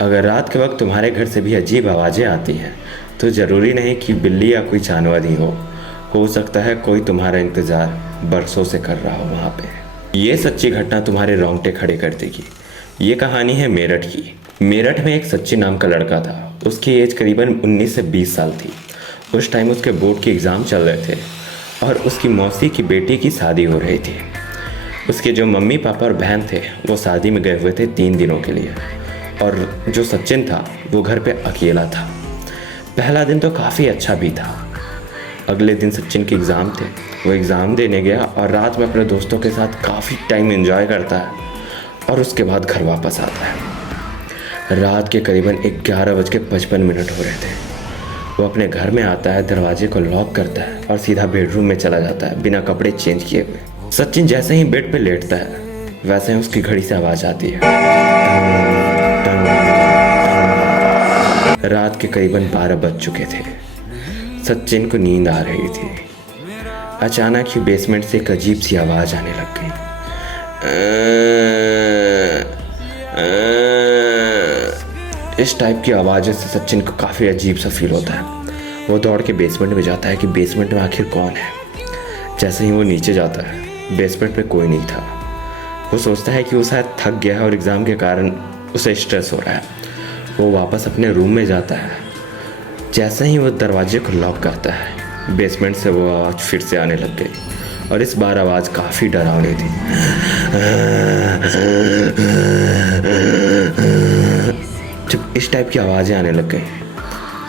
अगर रात के वक्त तुम्हारे घर से भी अजीब आवाज़ें आती हैं तो ज़रूरी नहीं कि बिल्ली या कोई जानवर ही हो सकता है कोई तुम्हारा इंतज़ार बरसों से कर रहा हो वहाँ पे। ये सच्ची घटना तुम्हारे रोंगटे खड़े कर देगी। ये कहानी है मेरठ की। मेरठ में एक सचिन नाम का लड़का था। उसकी एज करीबन 19 से 20 साल थी। उस टाइम उसके बोर्ड के एग्ज़ाम चल रहे थे और उसकी मौसी की बेटी की शादी हो रही थी। उसके जो मम्मी पापा और बहन थे वो शादी में गए हुए थे 3 दिनों के लिए और जो सचिन था वो घर पे अकेला था। पहला दिन तो काफ़ी अच्छा भी था। अगले दिन सचिन के एग्ज़ाम थे। वो एग्ज़ाम देने गया और रात में अपने दोस्तों के साथ काफ़ी टाइम एंजॉय करता है और उसके बाद घर वापस आता है। रात के करीबन 11:55 हो रहे थे। वो अपने घर में आता है, दरवाजे को लॉक करता है और सीधा बेडरूम में चला जाता है बिना कपड़े चेंज किए हुए। सचिन जैसे ही बेड पे लेटता है वैसे ही उसकी घड़ी से आवाज़ आती है। रात के करीबन 12 बज चुके थे। सचिन को नींद आ रही थी। अचानक ही बेसमेंट से एक अजीब सी आवाज़ आने लग गई। इस टाइप की आवाज़ से सचिन को काफ़ी अजीब सा फील होता है। वो दौड़ के बेसमेंट में जाता है कि बेसमेंट में आखिर कौन है। जैसे ही वो नीचे जाता है बेसमेंट में कोई नहीं था। वो सोचता है कि वो शायद थक गया है और एग्ज़ाम के कारण उसे स्ट्रेस हो रहा है। वो वापस अपने रूम में जाता है। जैसे ही वो दरवाजे को लॉक करता है बेसमेंट से वो आवाज़ फिर से आने लग गई और इस बार आवाज़ काफ़ी डरावनी थी। जब इस टाइप की आवाज़ें आने लग गई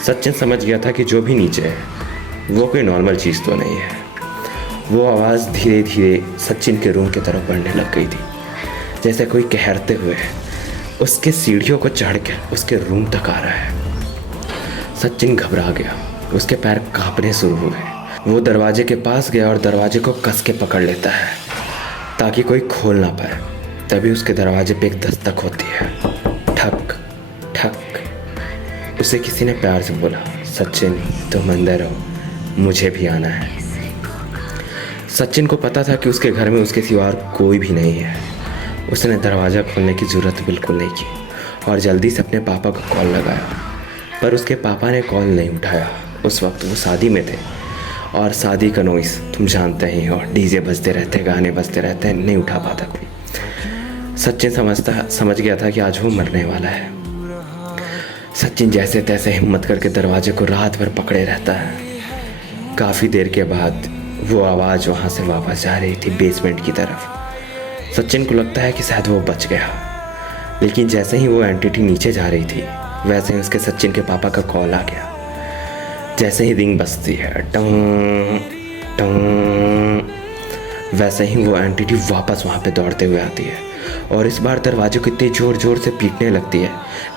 सचिन समझ गया था कि जो भी नीचे है वो कोई नॉर्मल चीज़ तो नहीं है। वो आवाज़ धीरे धीरे सचिन के रूम की तरफ बढ़ने लग गई थी, जैसे कोई कहरते हुए उसके सीढ़ियों को चढ़ के उसके रूम तक आ रहा है। सचिन घबरा गया, उसके पैर कांपने शुरू हुए। वो दरवाजे के पास गया और दरवाजे को कस के पकड़ लेता है ताकि कोई खोल ना पाए। तभी उसके दरवाजे पे एक दस्तक होती है। ठक ठक। उसे किसी ने प्यार से बोला, सचिन तुम अंदर हो, मुझे भी आना है। सचिन को पता था कि उसके घर में उसके सिवा कोई भी नहीं है। उसने दरवाज़ा खोलने की ज़रूरत बिल्कुल नहीं की और जल्दी से अपने पापा को कॉल लगाया, पर उसके पापा ने कॉल नहीं उठाया। उस वक्त वो शादी में थे और शादी का नॉइस तुम जानते ही हो, डीजे बजते रहते, गाने बजते रहते हैं, नहीं उठा पाता कोई। सचिन समझ गया था कि आज वो मरने वाला है। सचिन जैसे तैसे हिम्मत करके दरवाजे को रात भर पकड़े रहता है। काफ़ी देर के बाद वो आवाज़ वहाँ से वापस जा रही थी बेसमेंट की तरफ। सचिन को लगता है कि शायद वो बच गया, लेकिन जैसे ही वो एंटिटी नीचे जा रही थी वैसे ही उसके सचिन के पापा का कॉल आ गया। जैसे ही रिंग बजती है टंग टंग, वैसे ही वो एंटिटी वापस वहाँ पे दौड़ते हुए आती है और इस बार दरवाजे को इतनी ज़ोर ज़ोर से पीटने लगती है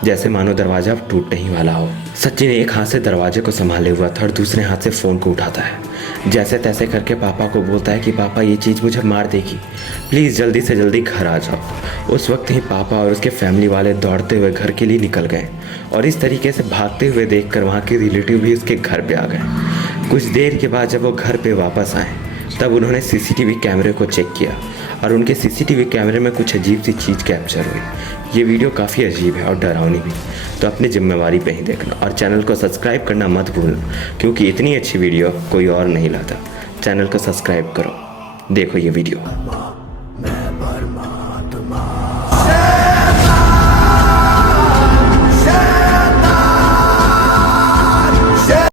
जैसे मानो दरवाज़ा अब टूटने ही वाला हो। सचिन एक हाथ से दरवाजे को संभाले हुआ था और दूसरे हाथ से फ़ोन को उठाता है। जैसे तैसे करके पापा को बोलता है कि पापा ये चीज़ मुझे मार देगी, प्लीज़ जल्दी से जल्दी घर आ जाओ। उस वक्त ही पापा और उसके फैमिली वाले दौड़ते हुए घर के लिए निकल गए और इस तरीके से भागते हुए देखकर वहाँ के रिलेटिव भी उसके घर पे आ गए। कुछ देर के बाद जब वो घर पे वापस आए तब उन्होंने सीसीटीवी कैमरे को चेक किया और उनके सीसीटीवी कैमरे में कुछ अजीब सी चीज़ कैप्चर हुई। ये वीडियो काफ़ी अजीब है और डरावनी भी, तो अपनी जिम्मेवारी पे ही देखना और चैनल को सब्सक्राइब करना मत भूलना, क्योंकि इतनी अच्छी वीडियो कोई और नहीं लाता। चैनल को सब्सक्राइब करो, देखो ये वीडियो।